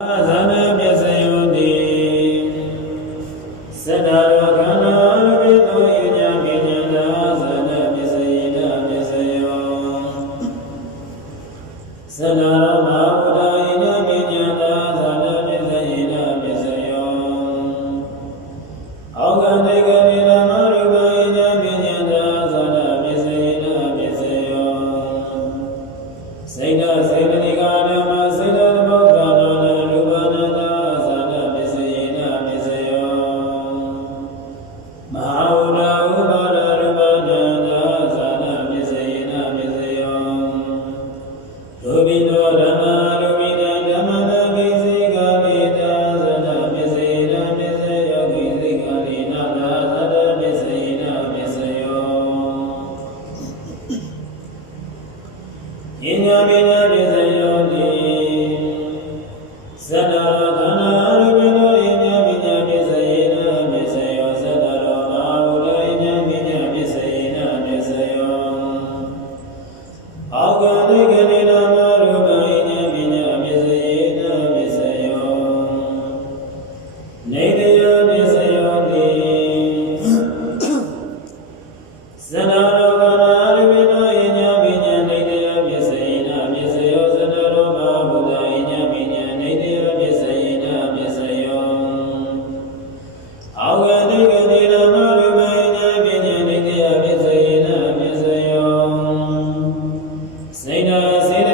သာသနာ့မြတ်စေ Yeah.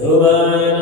Amen.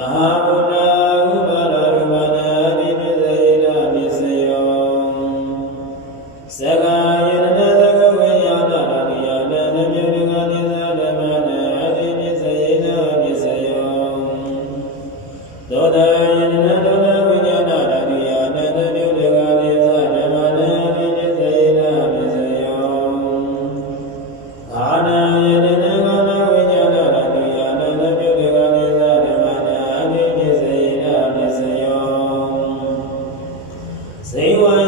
Bye. 是因为。